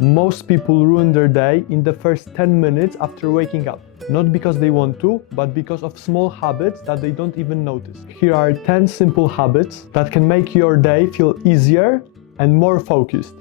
Most people ruin their day in the first 10 minutes after waking up. Not because they want to, but because of small habits that they don't even notice. Here are 10 simple habits that can make your day feel easier and more focused.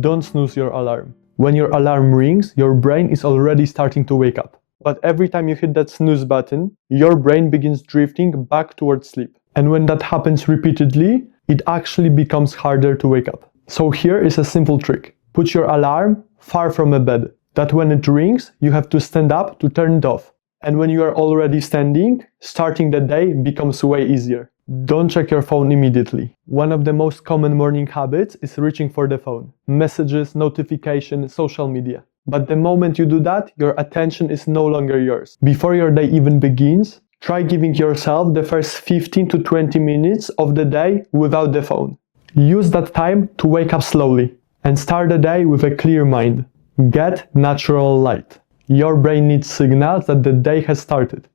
Don't snooze your alarm. When your alarm rings, your brain is already starting to wake up. But every time you hit that snooze button, your brain begins drifting back towards sleep. And when that happens repeatedly, it actually becomes harder to wake up. So here is a simple trick. Put your alarm far from a bed. That when it rings, you have to stand up to turn it off. And when you are already standing, starting the day becomes way easier. Don't check your phone immediately. One of the most common morning habits is reaching for the phone. Messages, notifications, social media. But the moment you do that, your attention is no longer yours. Before your day even begins, try giving yourself the first 15 to 20 minutes of the day without the phone. Use that time to wake up slowly and start the day with a clear mind. Get natural light. Your brain needs signals that the day has started.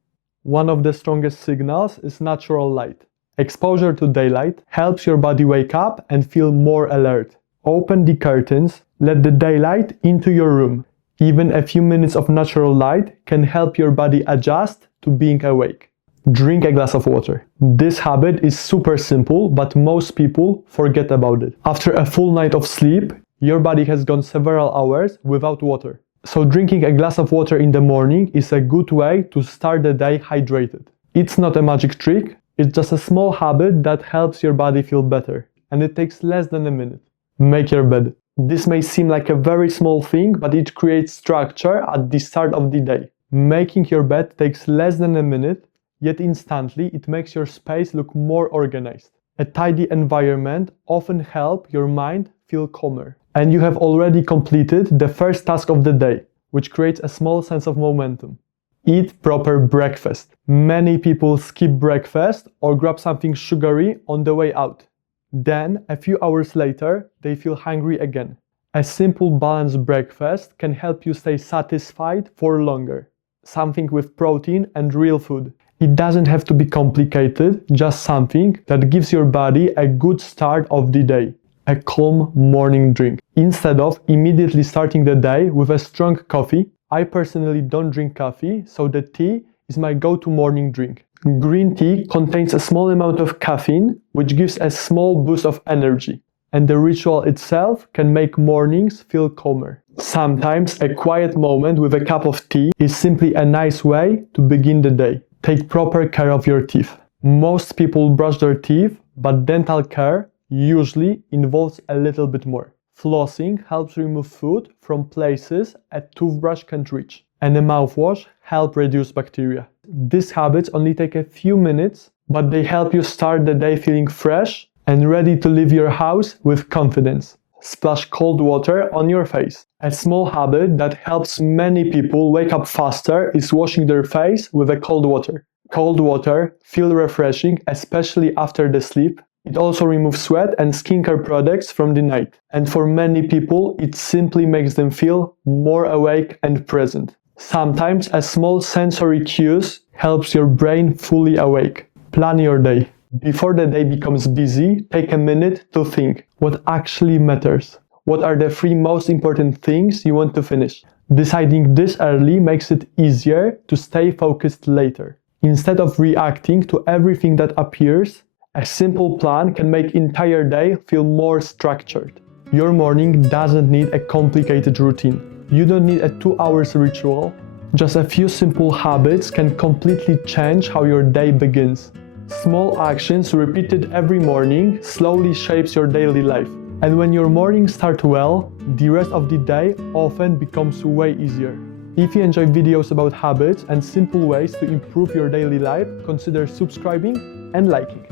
One of the strongest signals is natural light. Exposure to daylight helps your body wake up and feel more alert. Open the curtains, let the daylight into your room. Even a few minutes of natural light can help your body adjust to being awake. Drink a glass of water. This habit is super simple, but most people forget about it. After a full night of sleep, your body has gone several hours without water. So drinking a glass of water in the morning is a good way to start the day hydrated. It's not a magic trick, it's just a small habit that helps your body feel better. And it takes less than a minute. Make your bed. This may seem like a very small thing, but it creates structure at the start of the day. Making your bed takes less than a minute, yet instantly it makes your space look more organized. A tidy environment often helps your mind feel calmer. And you have already completed the first task of the day, which creates a small sense of momentum. Eat proper breakfast. Many people skip breakfast or grab something sugary on the way out. Then, a few hours later, they feel hungry again. A simple balanced breakfast can help you stay satisfied for longer. Something with protein and real food. It doesn't have to be complicated, just something that gives your body a good start of the day. A calm morning drink. Instead of immediately starting the day with a strong coffee, I personally don't drink coffee, so the tea is my go-to morning drink. Green tea contains a small amount of caffeine, which gives a small boost of energy, and the ritual itself can make mornings feel calmer. Sometimes a quiet moment with a cup of tea is simply a nice way to begin the day. Take proper care of your teeth. Most people brush their teeth, but dental care usually involves a little bit more. Flossing helps remove food from places a toothbrush can't reach, and a mouthwash helps reduce bacteria. These habits only take a few minutes, but they help you start the day feeling fresh and ready to leave your house with confidence. Splash cold water on your face. A small habit that helps many people wake up faster is washing their face with a cold water. Cold water feels refreshing, especially after the sleep. It also removes sweat and skincare products from the night. And for many people, it simply makes them feel more awake and present. Sometimes a small sensory cues helps your brain fully awake. Plan your day. Before the day becomes busy, take a minute to think what actually matters. What are the 3 most important things you want to finish? Deciding this early makes it easier to stay focused later. Instead of reacting to everything that appears, a simple plan can make entire day feel more structured. Your morning doesn't need a complicated routine. You don't need a 2-hour ritual. Just a few simple habits can completely change how your day begins. Small actions repeated every morning slowly shapes your daily life. And when your mornings start well, the rest of the day often becomes way easier. If you enjoy videos about habits and simple ways to improve your daily life, consider subscribing and liking.